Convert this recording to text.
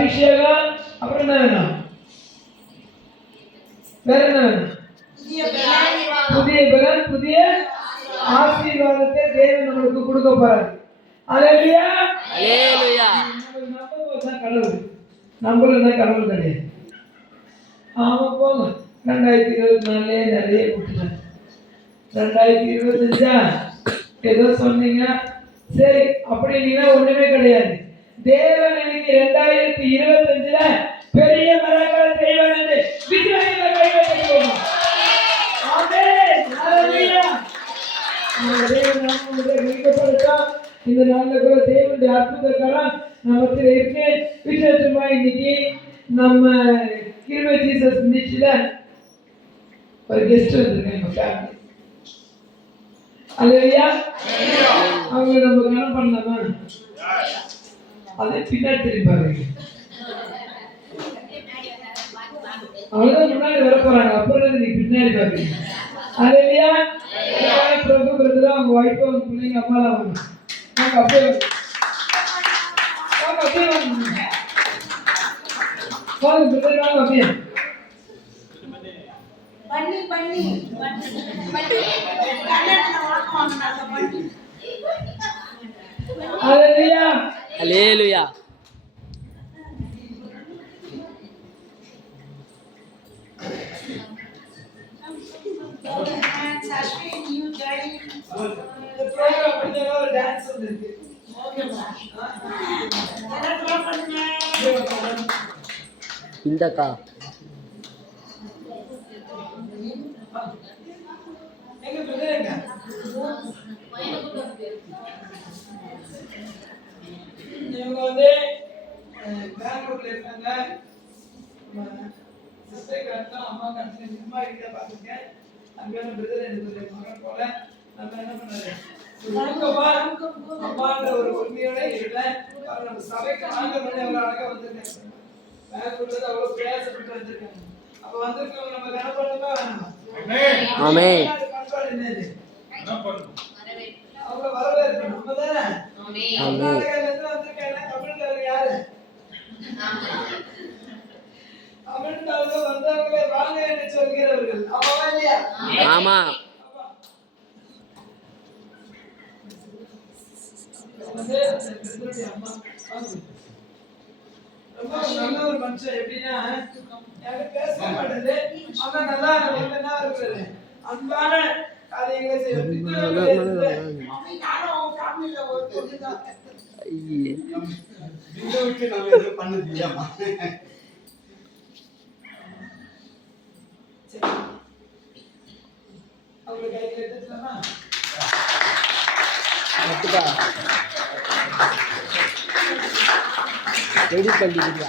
அபிஷேகம், அப்புறம் என்ன வேணும்? வேற என்ன வேணும்? புதிய பலன், புதிய ஆசீர்வாதத்தை தேவன் நம்மளுக்கு கொடுக்க போறாரு. அல்லேலூயா, அல்லேலூயா. நம்மதான் கடவுள், நம்மள கடவுள் கிடையாது. ஆமா போங்க, 2024 நிறைய கொடுத்துட்டாங்க. 2025 ஏதோ சொன்னீங்க, சரி அப்படின்னா ஒண்ணுமே கிடையாது. தேவன் இன்னைக்கு 2025 பெரிய மரங்களை செய்வார் என்று விசுவாசிகளை கைவிட்டுவோம். ஆமென், ஹalleluya. தேவன் நம்முடைய மீட்கப்பட்டார். இந்த நாளில் கூட தேவனுடைய அற்புத கரம் நமக்கு இருக்கு. விசேஷமா இன்னைக்கு நம்ம கிருபை ஜீசஸ் மினிஸ்ட்ரியில ஒரு கெஸ்ட் வந்திருக்காங்க, நம்ம ஃபேமிலி. அல்லேலூயா. அவங்க நம்ம கனம் பண்ணலாமா? அதே பின்னாடி திரும்பி பாருங்க. அவங்கதான் முன்னாடி வர போறாங்க, அப்புறம் நீங்க பின்னாடி பாருங்க. அல்லேலூயா. பிரபு பிரதர், அவங்க வைஃப், அவங்க பிள்ளைங்க, அம்மாலாம் வாங்க. நாங்க அப்படியே வாங்க, அப்படியே வாங்க பிரதர், வாங்க அப்படியே. பண்ணி பண்ணி அல்லேலூயா, அல்லேலூயா. இந்தக்கா இவங்க வந்து பெங்களூர்ல இருக்காங்க. சிஸ்டர் கரெக்டா அம்மா கரெக்டா அம்மா கிட்ட பாத்துருக்கேன். அங்கே பிரதர் எனக்கு மகன் போல நம்ம என்ன பண்ணாரு, அம்மான்ற ஒரு உண்மையோட இருக்கல. நம்ம சபைக்கு ஆங்க பண்ணி அவ்வளோ அழகா வந்திருக்காங்க. பெங்களூர்ல அவ்வளோ பிரயாசப்பட்டு வந்திருக்காங்க. அப்ப வந்திருக்கவங்க நம்ம கனப்படுறதா வேணாமா? ஆமென். என்னது அவங்க வரவேற்பு நம்ம தானே. கர்நாடகாவிலிருந்து வந்திருக்காங்க. தமிழ்காரர் யாரு? தமிழ்காரர் வந்தவங்களே வாங்க என்று சொல்கிறவர்கள். ஆமாவா இல்லையா? ஆமா. ரொம்ப நல்ல ஒரு மனுஷன். எப்படின்னா எனக்கு பேச மாட்டேது, ஆனா நல்லா என்ன இருக்கிறது அன்பான காரியங்களை செய்யறது. ரெடி பண்ணிடுங்க.